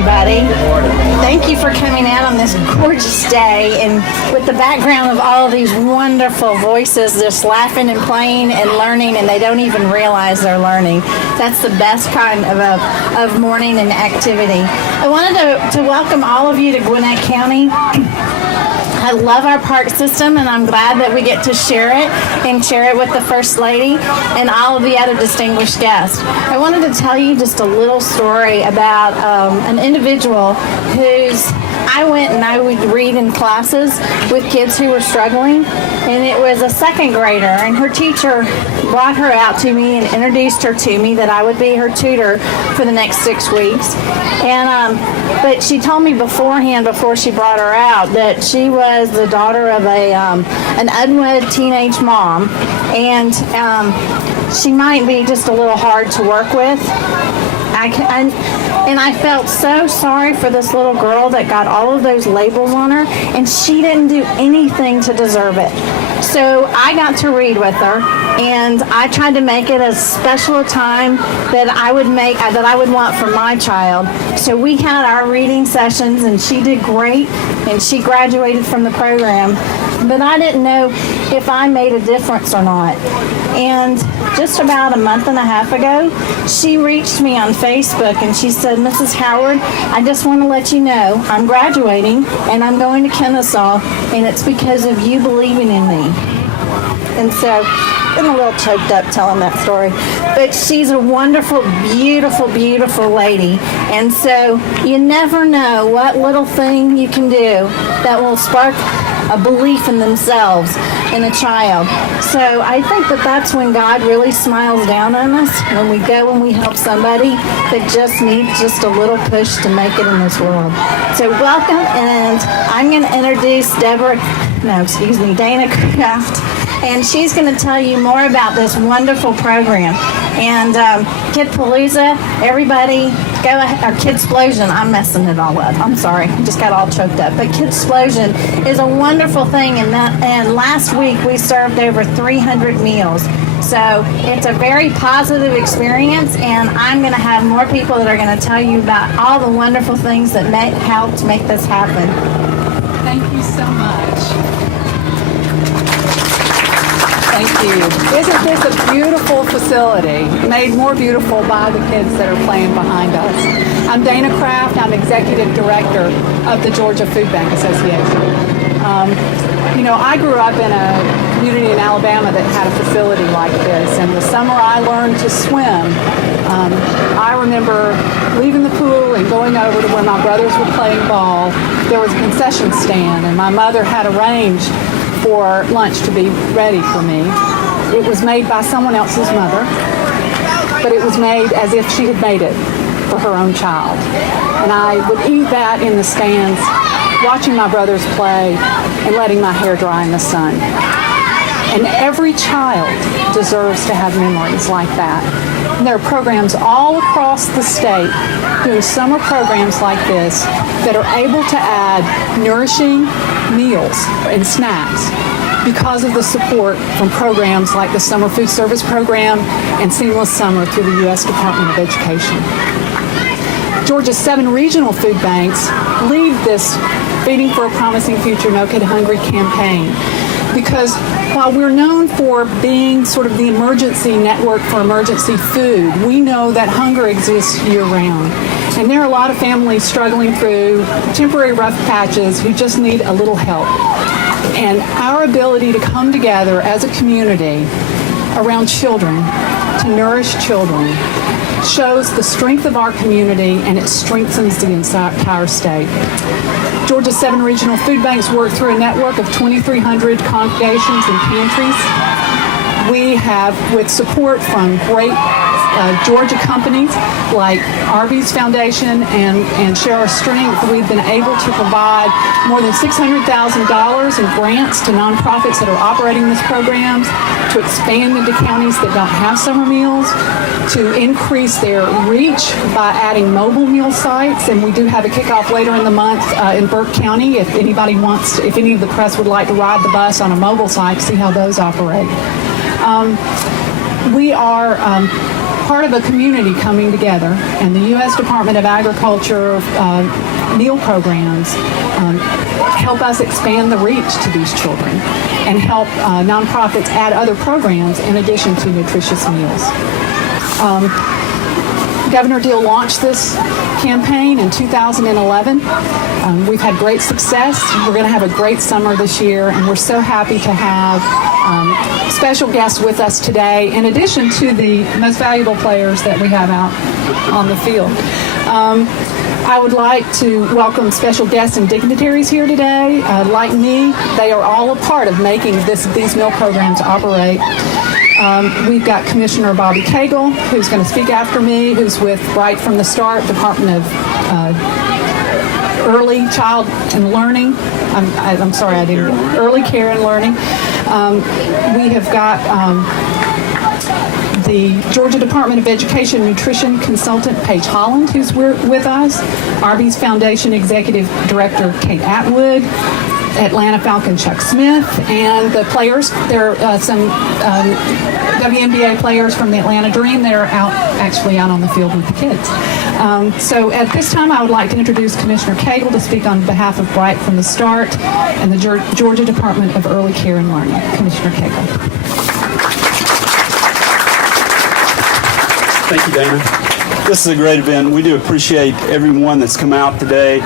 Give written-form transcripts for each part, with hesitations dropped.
everybody. Thank you for coming out on this gorgeous day, and with the background of all of these wonderful voices just laughing and playing and learning, and they don't even realize they're learning. That's the best kind of morning and activity. I wanted to welcome all of you to Gwinnett County. I love our park system, and I'm glad that we get to share it with the First Lady and all of the other distinguished guests. I wanted to tell you just a little story about an individual I went and I would read in classes with kids who were struggling, and it was a second grader, and her teacher brought her out to me and introduced her to me that I would be her tutor for the next 6 weeks. And but she told me beforehand, before she brought her out, that she was the daughter of an unwed teenage mom, and she might be just a little hard to work with. And I felt so sorry for this little girl that got all of those labels on her, and she didn't do anything to deserve it. So I got to read with her, and I tried to make it as special a time that I would want for my child. So we had our reading sessions, and she did great, and she graduated from the program. But I didn't know if I made a difference or not. And just about a month and a half ago, she reached me on Facebook and she said, "Mrs. Howard, I just want to let you know I'm graduating and I'm going to Kennesaw, and it's because of you believing in me." And so I'm a little choked up telling that story. But she's a wonderful, beautiful, beautiful lady. And so you never know what little thing you can do that will spark a belief in themselves in a child. So I think that's when God really smiles down on us, when we go and we help somebody that just needs just a little push to make it in this world. So welcome, and I'm going to introduce DANAH Craft, and she's going to tell you more about this wonderful program. And Kidpalooza, everybody, go ahead, or Kidsplosion, I'm messing it all up. I'm sorry, I just got all choked up. But Kidsplosion is a wonderful thing, and last week we served over 300 meals. So it's a very positive experience, and I'm going to have more people that are going to tell you about all the wonderful things that helped make this happen. Thank you so much. Thank you. Isn't this a beautiful facility, made more beautiful by the kids that are playing behind us? I'm DANAH Craft. I'm Executive Director of the Georgia Food Bank Association. I grew up in a community in Alabama that had a facility like this, and the summer I learned to swim. I remember leaving the pool and going over to where my brothers were playing ball. There was a concession stand, and my mother had arranged for lunch to be ready for me. It was made by someone else's mother, but it was made as if she had made it for her own child. And I would eat that in the stands, watching my brothers play and letting my hair dry in the sun. And every child deserves to have memories like that. And there are programs all across the state doing summer programs like this that are able to add nourishing meals and snacks because of the support from programs like the Summer Food Service Program and Seamless Summer through the U.S. Department of Education. Georgia's 7 regional food banks lead this Feeding for a Promising Future, No Kid Hungry campaign, because while we're known for being sort of the emergency network for emergency food, we know that hunger exists year-round. And there are a lot of families struggling through temporary rough patches who just need a little help. And our ability to come together as a community around children, to nourish children, shows the strength of our community, and it strengthens the entire state. Georgia's 7 regional food banks work through a network of 2,300 congregations and pantries. We have, with support from great Georgia companies like Arby's Foundation and Share Our Strength, we've been able to provide more than $600,000 in grants to nonprofits that are operating these programs, to expand into counties that don't have summer meals, to increase their reach by adding mobile meal sites. And we do have a kickoff later in the month in Burke County if anybody wants to, if any of the press would like to ride the bus on a mobile site to see how those operate. We are part of a community coming together, and the U.S. Department of Agriculture meal programs help us expand the reach to these children and help nonprofits add other programs in addition to nutritious meals. Governor Deal launched this campaign in 2011. We've had great success. We're going to have a great summer this year, and we're so happy to have special guests with us today, in addition to the most valuable players that we have out on the field. I would like to welcome special guests and dignitaries here today. Like me, they are all a part of making these meal programs operate. We've got Commissioner Bobby Cagle, who's going to speak after me, who's with Right from the Start, Department of Early Child and Learning. I'm sorry, I didn't. Early Care and Learning. We have got the Georgia Department of Education Nutrition Consultant Paige Holland, who's with us. Arby's Foundation Executive Director Kate Atwood. Atlanta Falcon Chuck Smith, and the players. There are some WNBA players from the Atlanta Dream that are actually out on the field with the kids. So at this time, I would like to introduce Commissioner Cagle to speak on behalf of Bright from the Start and the Georgia Department of Early Care and Learning. Commissioner Cagle. Thank you, Dana. This is a great event. We do appreciate everyone that's come out today.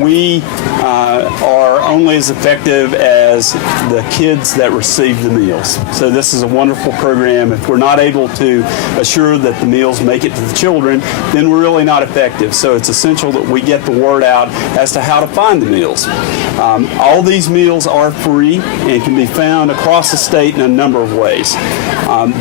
We are only as effective as the kids that receive the meals. So this is a wonderful program. If we're not able to assure that the meals make it to the children, then we're really not effective. So it's essential that we get the word out as to how to find the meals. All these meals are free and can be found across the state in a number of ways.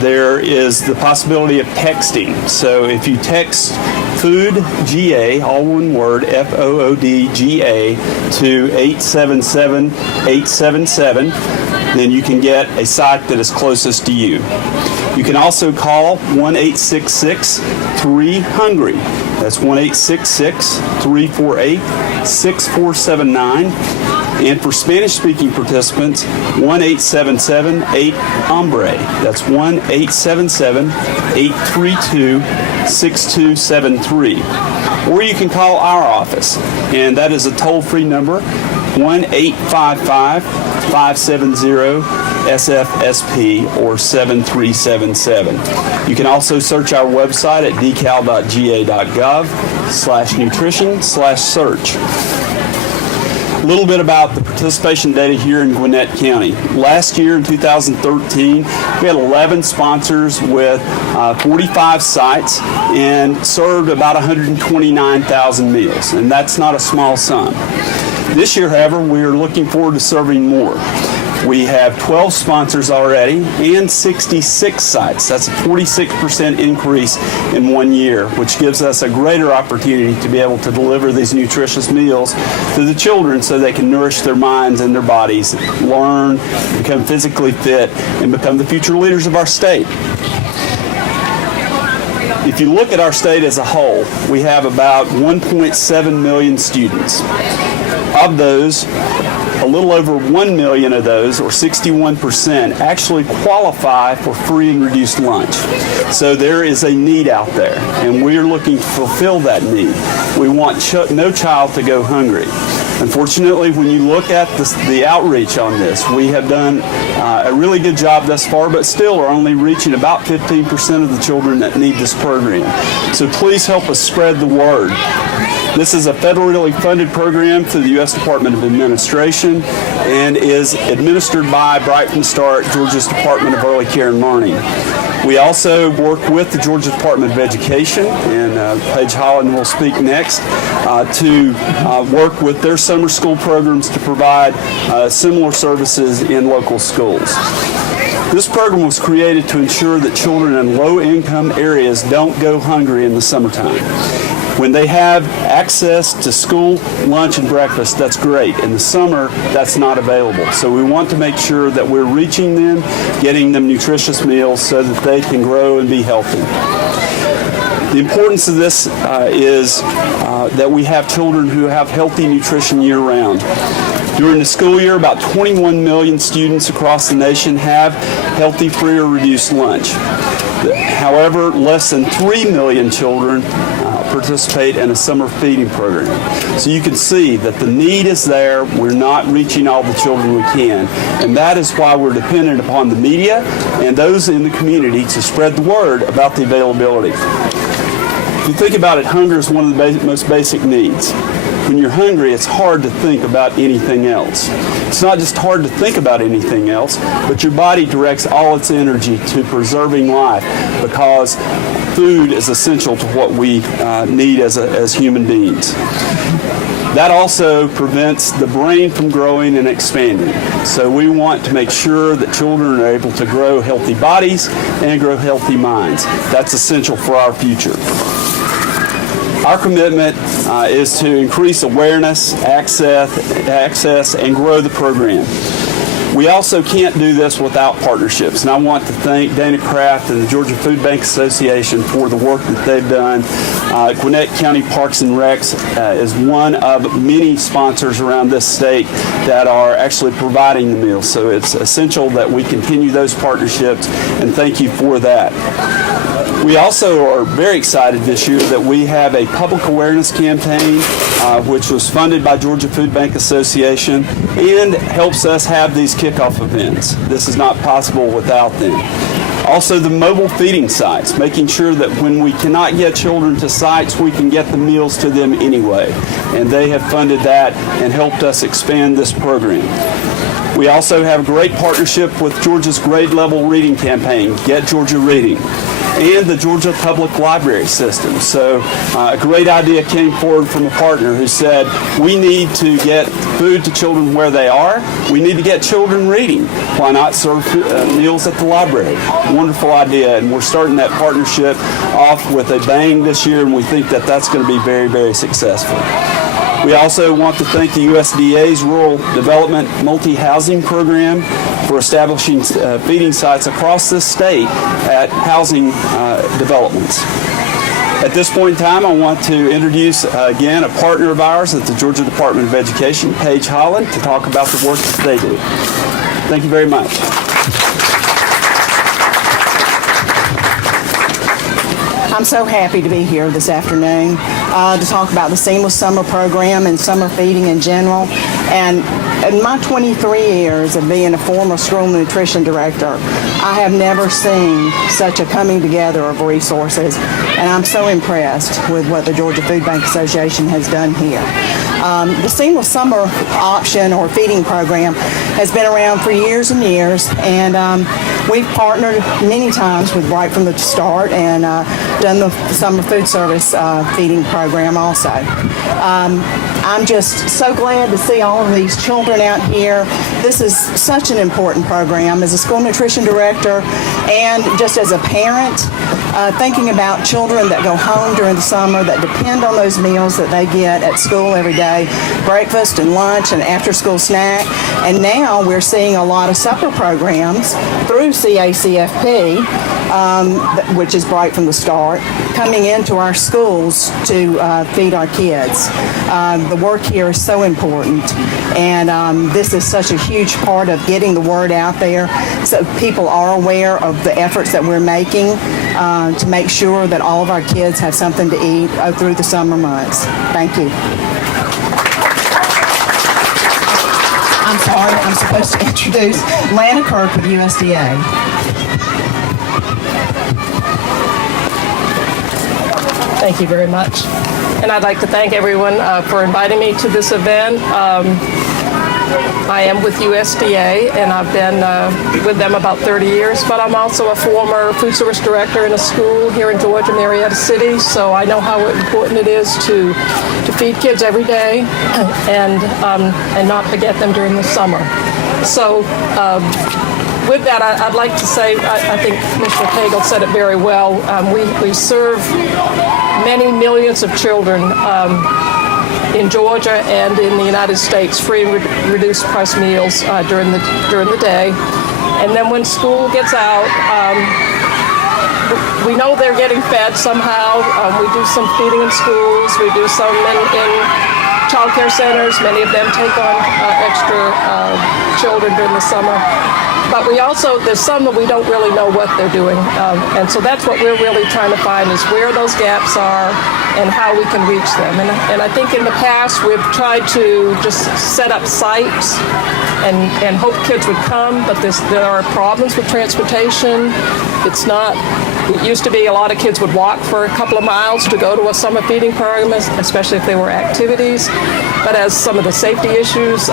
There is the possibility of texting. So if you text Food GA, all one word, FOODGA, to 877-877, then you can get a site that is closest to you. You can also call 1-866-3-HUNGRY. That's 1-866-348-6479. And for Spanish-speaking participants, 1-877-8-HAMBRE. That's 1-877-832-6273. Or you can call our office, and that is a toll-free number, 1-855-570-SFSP or 7377. You can also search our website at decal.ga.gov/nutrition/search. A little bit about the participation data here in Gwinnett County. Last year in 2013, we had 11 sponsors with 45 sites and served about 129,000 meals, and that's not a small sum. This year, however, we are looking forward to serving more. We have 12 sponsors already and 66 sites. That's a 46% increase in 1 year, which gives us a greater opportunity to be able to deliver these nutritious meals to the children so they can nourish their minds and their bodies, learn, become physically fit, and become the future leaders of our state. If you look at our state as a whole, we have about 1.7 million students. Of those, a little over 1 million of those, or 61%, actually qualify for free and reduced lunch. So there is a need out there, and we're looking to fulfill that need. We want no child to go hungry. Unfortunately, when you look at the outreach on this, we have done a really good job thus far, but still are only reaching about 15% of the children that need this program. So please help us spread the word. This is a federally funded program through the U.S. Department of Administration and is administered by Bright from the Start, Georgia's Department of Early Care and Learning. We also work with the Georgia Department of Education, and Paige Holland will speak next, to work with their summer school programs to provide similar services in local schools. This program was created to ensure that children in low-income areas don't go hungry in the summertime. When they have access to school, lunch, and breakfast, that's great. In the summer, that's not available. So we want to make sure that we're reaching them, getting them nutritious meals so that they can grow and be healthy. The importance of this is that we have children who have healthy nutrition year-round. During the school year, about 21 million students across the nation have healthy, free, or reduced lunch. However, less than 3 million children participate in a summer feeding program. So you can see that the need is there. We're not reaching all the children we can. And that is why we're dependent upon the media and those in the community to spread the word about the availability. If you think about it, hunger is one of the most basic needs. When you're hungry, it's hard to think about anything else. It's not just hard to think about anything else, but your body directs all its energy to preserving life because food is essential to what we need as human beings. That also prevents the brain from growing and expanding. So we want to make sure that children are able to grow healthy bodies and grow healthy minds. That's essential for our future. Our commitment is to increase awareness, access, and grow the program. We also can't do this without partnerships, and I want to thank DANAH Craft and the Georgia Food Bank Association for the work that they've done. Gwinnett County Parks and Recs is one of many sponsors around this state that are actually providing the meals, so it's essential that we continue those partnerships, and thank you for that. We also are very excited this year that we have a public awareness campaign which was funded by Georgia Food Bank Association and helps us have these kickoff events. This is not possible without them. Also, the mobile feeding sites, making sure that when we cannot get children to sites, we can get the meals to them anyway. And they have funded that and helped us expand this program. We also have a great partnership with Georgia's grade level reading campaign, Get Georgia Reading, and the Georgia Public Library System. So a great idea came forward from a partner who said, we need to get food to children where they are. We need to get children reading. Why not serve meals at the library? Wonderful idea, and we're starting that partnership off with a bang this year, and we think that that's going to be very, very successful. We also want to thank the USDA's Rural Development Multi-Housing Program for establishing feeding sites across the state at housing developments. At this point in time, I want to introduce again a partner of ours at the Georgia Department of Education, PAIGE Holland, to talk about the work that they do. Thank you very much. I'm so happy to be here this afternoon to talk about the Seamless Summer Program and summer feeding in general. And in my 23 years of being a former school nutrition director, I have never seen such a coming together of resources, and I'm so impressed with what the Georgia Food Bank Association has done here. The Seamless Summer option or feeding program has been around for years and years, and we've partnered many times with right from the start and done the summer food service feeding program also. I'm just so glad to see all of these children out here. This is such an important program as a school nutrition director and just as a parent, thinking about children that go home during the summer that depend on those meals that they get at school every day, breakfast and lunch and after school snack. And now we're seeing a lot of supper programs through CACFP, which is Bright from the Start, coming into our schools to feed our kids. The work here is so important, and this is such a huge part of getting the word out there so people are aware of the efforts that we're making to make sure that all of our kids have something to eat through the summer months. Thank you. I'm sorry, I'm supposed to introduce Lana Kirk with USDA. Thank you very much. And I'd like to thank everyone for inviting me to this event. I am with USDA, and I've been with them about 30 years, but I'm also a former food service director in a school here in Georgia, Marietta City, so I know how important it is to feed kids every day and not forget them during the summer. So with that, I'd like to say, I think Mr. Cagle said it very well. We serve many millions of children in Georgia and in the United States, free and reduced price meals during the day. And then when school gets out, we know they're getting fed somehow. We do some feeding in schools. We do some in child care centers. Many of them take on extra children during the summer. But there's some that we don't really know what they're doing. And so that's what we're really trying to find is where those gaps are and how we can reach them. And I think in the past we've tried to just set up sites and hope kids would come, but there are problems with transportation. It used to be a lot of kids would walk for a couple of miles to go to a summer feeding program, especially if they were activities. But as some of the safety issues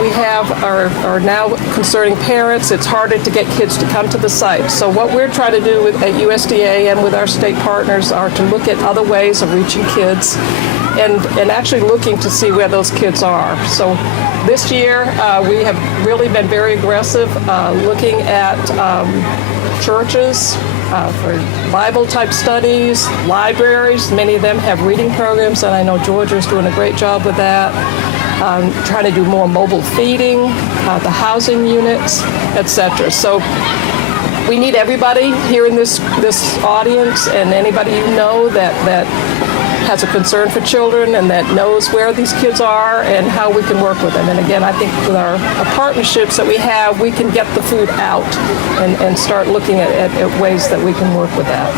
we have are now concerning parents, it's harder to get kids to come to the site. So what we're trying to do at USDA and with our state partners are to look at other ways of reaching kids and actually looking to see where those kids are. So this year we have really been very aggressive looking at churches for Bible-type studies, libraries. Many of them have reading programs, and I know Georgia's doing a great job with that. Trying to do more mobile feeding, the housing units, etc. So we need everybody here in this audience and anybody you know that has a concern for children and that knows where these kids are and how we can work with them. And again, I think with our partnerships that we have, we can get the food out and start looking at ways that we can work with that.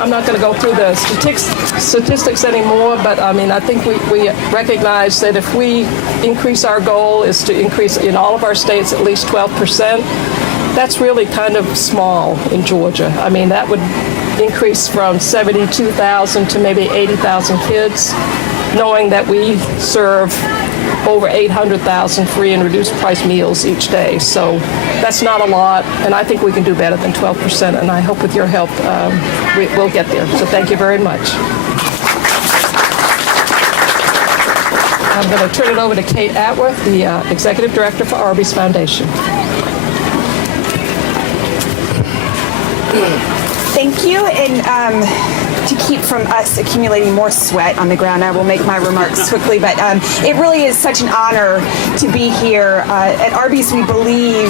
I'm not going to go through the statistics anymore, but I mean, I think we recognize that if we increase our goal is to increase in all of our states at least 12%, that's really kind of small in Georgia. I mean, that would increase from 72,000 to maybe 80,000 kids, knowing that we serve over 800,000 free and reduced price meals each day. So that's not a lot, and I think we can do better than 12%, and I hope with your help we'll get there. So thank you very much. I'm going to turn it over to Kate Atwood, the Executive Director for Arby's Foundation. Thank you, and to keep from us accumulating more sweat on the ground, I will make my remarks quickly, but it really is such an honor to be here. At Arby's, we believe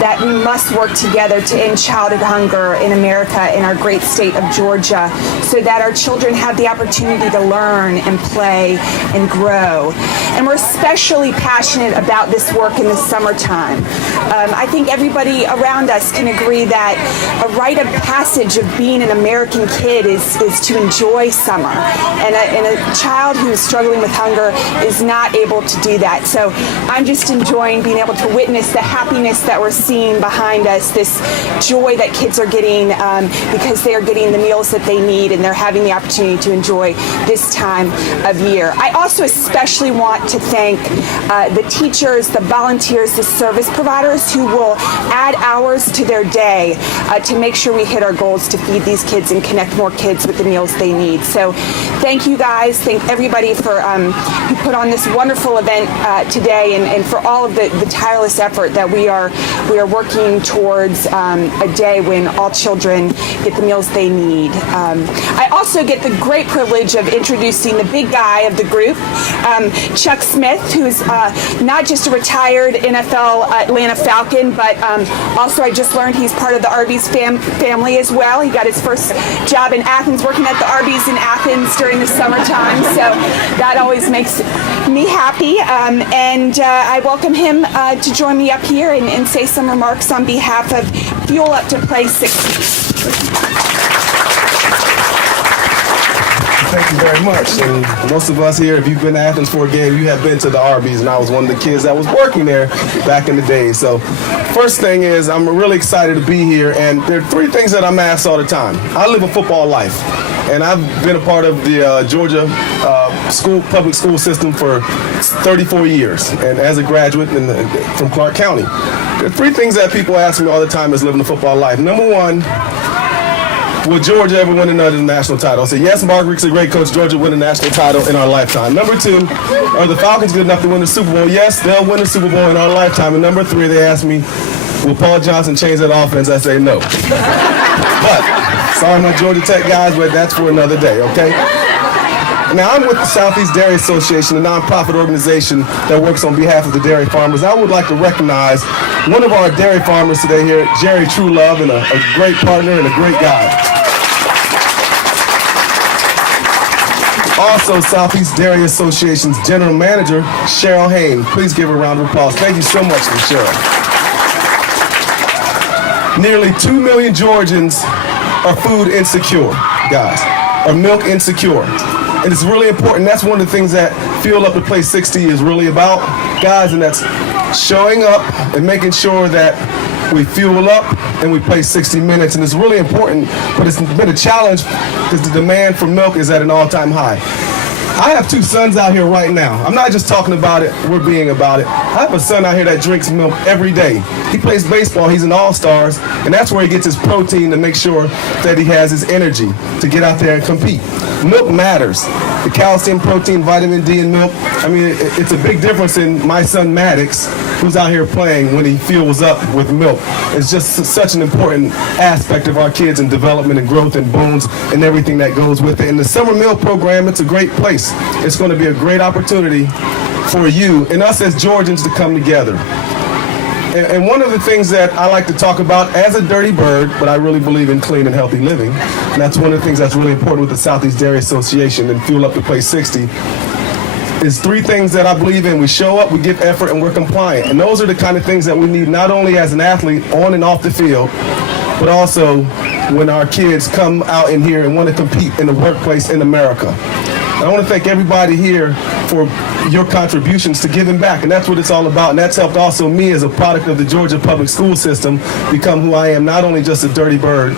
that we must work together to end childhood hunger in America, in our great state of Georgia, so that our children have the opportunity to learn and play and grow. And we're especially passionate about this work in the summertime. I think everybody around us can agree that a rite of passage of being an American kid is to enjoy summer. And a child who's struggling with hunger is not able to do that. So I'm just enjoying being able to witness the happiness that we're seeing behind us, this joy that kids are getting because they are getting the meals that they need and they're having the opportunity to enjoy this time of year. I also especially want to thank the teachers, the volunteers, the service providers who will add hours to their day to make sure we hit our goals to feed these kids and connect more kids with the meals they need. So thank you guys. Thank everybody for who put on this wonderful event today and for all of the tireless effort that we are working towards a day when all children get the meals they need. I also get the great privilege of introducing the big guy of the group, Chuck Smith, who's not just a retired NFL Atlanta Falcon, but also I just learned he's part of the Arby's family as well. He got his first job in Athens, working at the Arby's in Athens during the summertime, so that always makes me happy. And I welcome him to join me up here and say some remarks on behalf of Fuel Up to Play 60. Thank you very much. And most of us here, if you've been to Athens for a game, you have been to the Arby's, and I was one of the kids that was working there back in the day. So first thing is, I'm really excited to be here, and there are three things that I'm asked all the time. I live a football life, and I've been a part of the Georgia public school system for 34 years, and as a graduate from Clark County. There are three things that people ask me all the time as living a football life. Number one, will Georgia ever win another national title? I say, yes, Mark Rick's a great coach. Georgia win a national title in our lifetime. Number two, are the Falcons good enough to win the Super Bowl? Yes, they'll win the Super Bowl in our lifetime. And number three, they ask me, will Paul Johnson change that offense? I say no. But, sorry my Georgia Tech guys, but that's for another day, okay? Now, I'm with the Southeast Dairy Association, a nonprofit organization that works on behalf of the dairy farmers. I would like to recognize one of our dairy farmers today here, Jerry Truelove, and a great partner and a great guy. Also, Southeast Dairy Association's General Manager, Cheryl Hain. Please give her a round of applause. Thank you so much, Cheryl. Nearly 2 million Georgians are food insecure, guys, or milk insecure. And it's really important. That's one of the things that Fuel Up to Play 60 is really about, guys, and that's showing up and making sure that we fuel up and we play 60 minutes. And it's really important, but it's been a challenge because the demand for milk is at an all-time high. I have 2 sons out here right now. I'm not just talking about it, we're being about it. I have a son out here that drinks milk every day. He plays baseball, he's an all-stars, and that's where he gets his protein to make sure that he has his energy to get out there and compete. Milk matters. The calcium, protein, vitamin D in milk, I mean, it's a big difference in my son Maddox, who's out here playing when he fuels up with milk. It's just such an important aspect of our kids and development and growth and bones and everything that goes with it. And the summer meal program, it's a great place. It's going to be a great opportunity for you and us as Georgians to come together. And one of the things that I like to talk about as a dirty bird, but I really believe in clean and healthy living, and that's one of the things that's really important with the Southeast Dairy Association and Fuel Up to Play 60, is 3 things that I believe in. We show up, we give effort, and we're compliant. And those are the kind of things that we need not only as an athlete on and off the field, but also when our kids come out in here and want to compete in the workplace in America. I want to thank everybody here for your contributions to giving back, and that's what it's all about. And that's helped also me as a product of the Georgia public school system become who I am, not only just a dirty bird,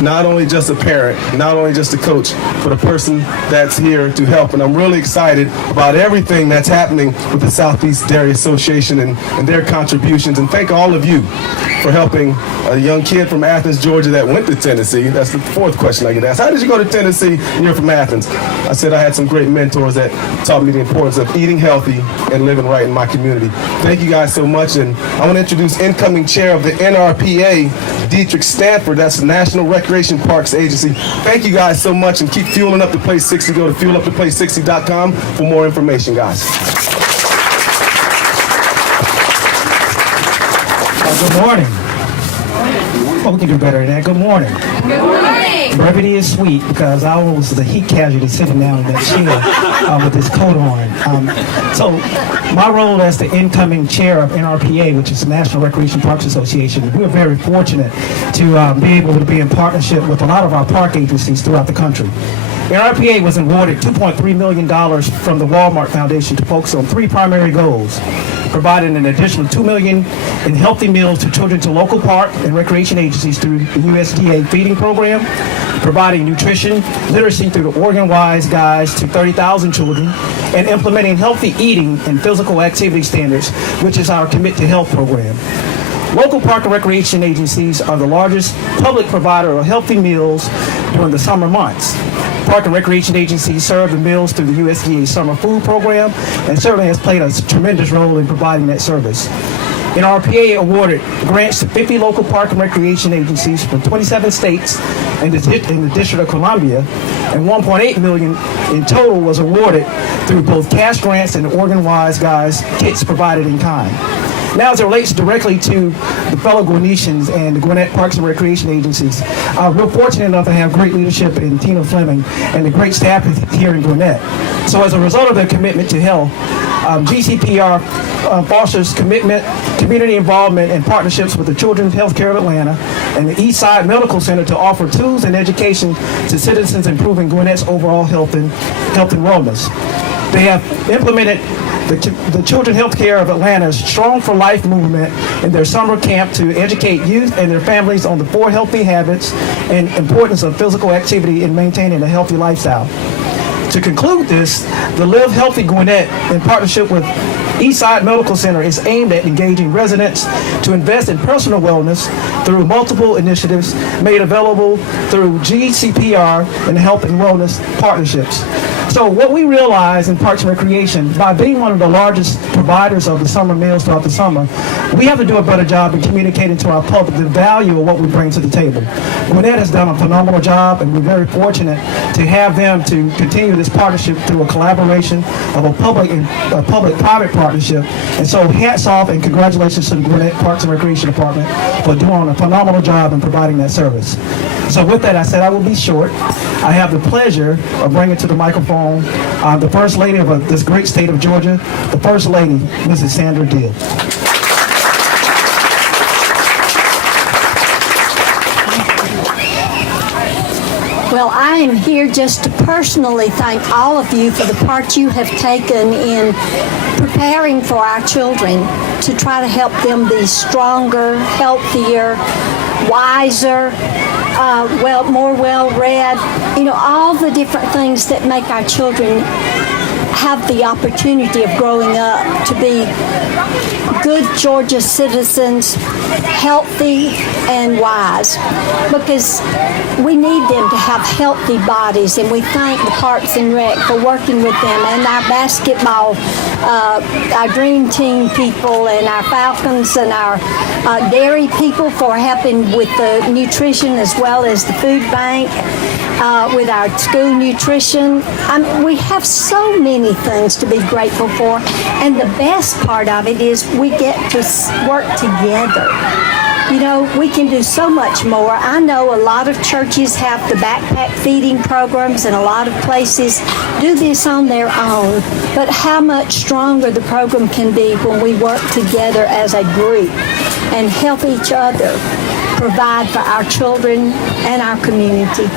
not only just a parent, not only just a coach, but a person that's here to help. And I'm really excited about everything that's happening with the Southeast Dairy Association and their contributions. And thank all of you for helping a young kid from Athens, Georgia that went to Tennessee. That's the 4th question I get asked. How did you go to Tennessee and you're from Athens? I said I had some great mentors that taught me the importance of eating healthy and living right in my community. Thank you guys so much. And I want to introduce incoming chair of the NRPA, Dietrich Stanford. That's the National Recreation Parks Agency. Thank you guys so much, and keep fueling up to Play 60. Go to fueluptoplay60.com for more information, guys. Good morning. Oh, we can do better than that. Good morning. Good morning. Brevity is sweet because I was the heat casualty sitting down in that chair with this coat on. So my role as the incoming chair of NRPA, which is the National Recreation Parks Association, we're very fortunate to be able to be in partnership with a lot of our park agencies throughout the country. NRPA was awarded $2.3 million from the Walmart Foundation to focus on 3 primary goals: providing an additional $2 million in healthy meals to children to local park and recreation agencies through the USDA feeding program, providing nutrition literacy through the Organ-Wise Guides to 30,000 children, and implementing healthy eating and physical activity standards, which is our Commit to Health program. Local park and recreation agencies are the largest public provider of healthy meals during the summer months. Park and recreation agencies serve the meals through the USDA summer food program and certainly has played a tremendous role in providing that service. NRPA awarded grants to 50 local park and recreation agencies from 27 states and the District of Columbia, and $1.8 million in total was awarded through both cash grants and Organ-Wise Guides kits provided in kind. Now, as it relates directly to the fellow Gwinnetians and the Gwinnett Parks and Recreation Agencies, we're fortunate enough to have great leadership in Tina Fleming and the great staff here in Gwinnett. So as a result of their commitment to health, GCPR fosters commitment, community involvement, and partnerships with the Children's Healthcare of Atlanta and the East Side Medical Center to offer tools and education to citizens, improving Gwinnett's overall health and wellness. They have implemented the Children's Healthcare of Atlanta's Strong for Life movement in their summer camp to educate youth and their families on the 4 healthy habits and importance of physical activity in maintaining a healthy lifestyle. To conclude this, the Live Healthy Gwinnett, in partnership with Eastside Medical Center, is aimed at engaging residents to invest in personal wellness through multiple initiatives made available through GCPR and health and wellness partnerships. So what we realize in Parks and Recreation, by being one of the largest providers of the summer meals throughout the summer, we have to do a better job in communicating to our public the value of what we bring to the table. Gwinnett has done a phenomenal job, and we're very fortunate to have them to continue this partnership through a collaboration of a public-private partnership. And so hats off and congratulations to the Gwinnett Parks and Recreation Department for doing a phenomenal job in providing that service. So with that, I said I will be short. I have the pleasure of bringing to the microphone on the First Lady of this great state of Georgia, the First Lady, Mrs. Sandra Deal. Well, I am here just to personally thank all of you for the part you have taken in preparing for our children to try to help them be stronger, healthier, wiser, more well-read. You know, all the different things that make our children have the opportunity of growing up to be good Georgia citizens, healthy and wise, because we need them to have healthy bodies, and we thank the Parks and Rec for working with them, and our basketball, our Dream Team people, and our Falcons and our dairy people for helping with the nutrition as well as the food bank. With our school nutrition. We have so many things to be grateful for, and the best part of it is we get to work together. You know, we can do so much more. I know a lot of churches have the backpack feeding programs, and a lot of places do this on their own, but how much stronger the program can be when we work together as a group and help each other provide for our children and our community,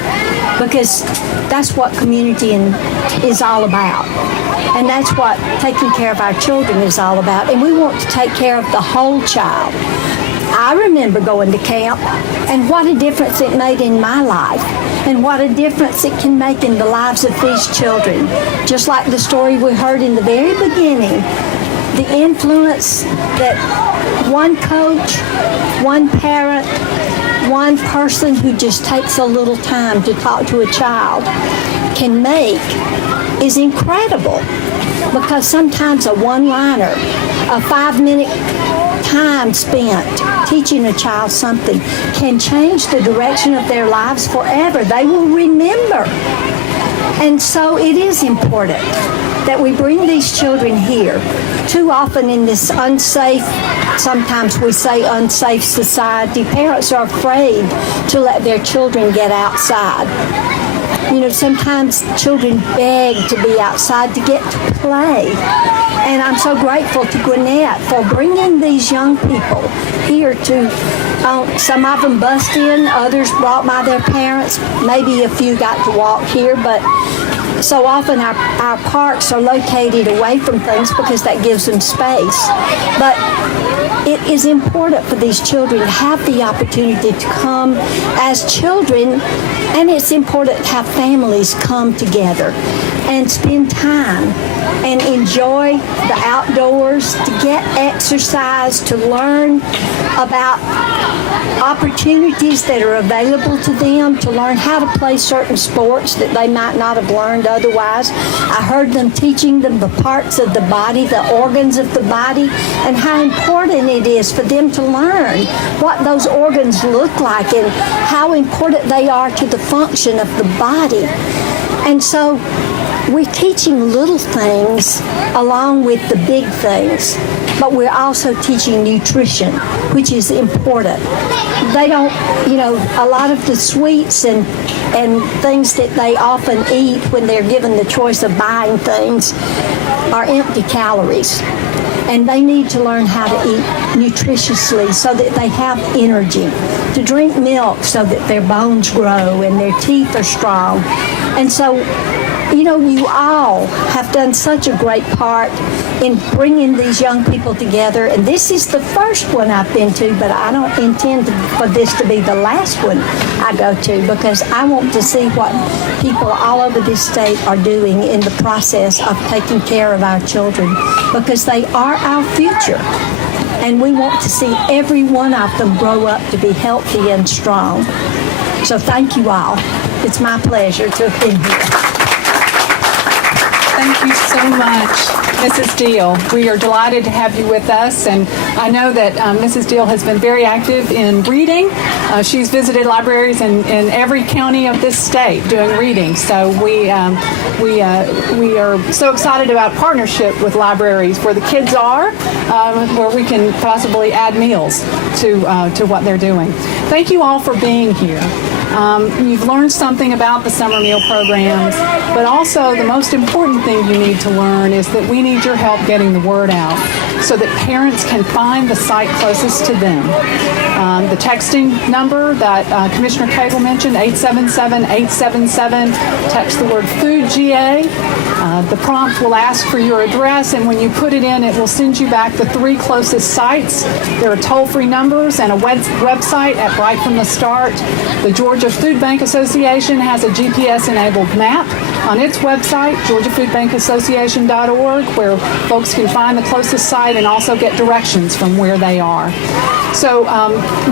because that's what community is all about, and that's what taking care of our children is all about, and we want to take care of the whole child. I remember going to camp and what a difference it made in my life, and what a difference it can make in the lives of these children. Just like the story we heard in the very beginning, the influence that one coach, one parent, one person who just takes a little time to talk to a child can make is incredible. Because sometimes a one-liner, a 5-minute time spent teaching a child something can change the direction of their lives forever. They will remember. And so it is important that we bring these children here. Too often in this unsafe, sometimes we say unsafe society, parents are afraid to let their children get outside. You know, sometimes children beg to be outside to get to play. And I'm so grateful to Gwinnett for bringing these young people here to, some of them bust in, others brought by their parents, maybe a few got to walk here, but so often our parks are located away from things because that gives them space. But it is important for these children to have the opportunity to come as children, and it's important to have families come together and spend time and enjoy the outdoors, to get exercise, to learn about opportunities that are available to them, to learn how to play certain sports that they might not have learned otherwise. I heard them teaching them the parts of the body, the organs of the body, and how important it is for them to learn what those organs look like and how important they are to the function of the body. And so we're teaching little things along with the big things, but we're also teaching nutrition, which is important. They don't, you know, a lot of the sweets and things that they often eat when they're given the choice of buying things are empty calories. And they need to learn how to eat nutritiously so that they have energy, to drink milk so that their bones grow and their teeth are strong. And so, you know, you all have done such a great part in bringing these young people together. And this is the first one I've been to, but I don't intend for this to be the last one I go to, because I want to see what people all over this state are doing in the process of taking care of our children, because they are our future. And we want to see every one of them grow up to be healthy and strong. So thank you all. It's my pleasure to have been here. Thank you so much, Mrs. Deal. We are delighted to have you with us, and I know that Mrs. Deal has been very active in reading. She's visited libraries in every county of this state doing reading. So we are so excited about partnership with libraries where the kids are, where we can possibly add meals to what they're doing. Thank you all for being here. You've learned something about the summer meal programs, but also the most important thing you need to learn is that we need your help getting the word out so that parents can find the site closest to them. The texting number that Commissioner Cagle mentioned, 877-877, text the word food GA. The prompt will ask for your address, and when you put it in, it will send you back the 3 closest sites. There are toll-free numbers and a website at right from the start. The Georgia Food Bank Association has a GPS-enabled map on its website, georgiafoodbankassociation.org, where folks can find the closest site and also get directions from where they are. So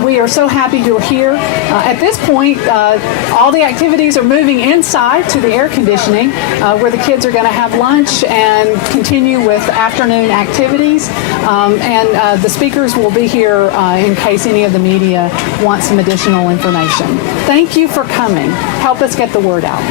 we are so happy you're here. At this point, all the activities are moving inside to the air conditioning, where the kids are going to have lunch and continue with afternoon activities. And the speakers will be here in case any of the media want some additional information. Thank you for coming. Help us get the word out.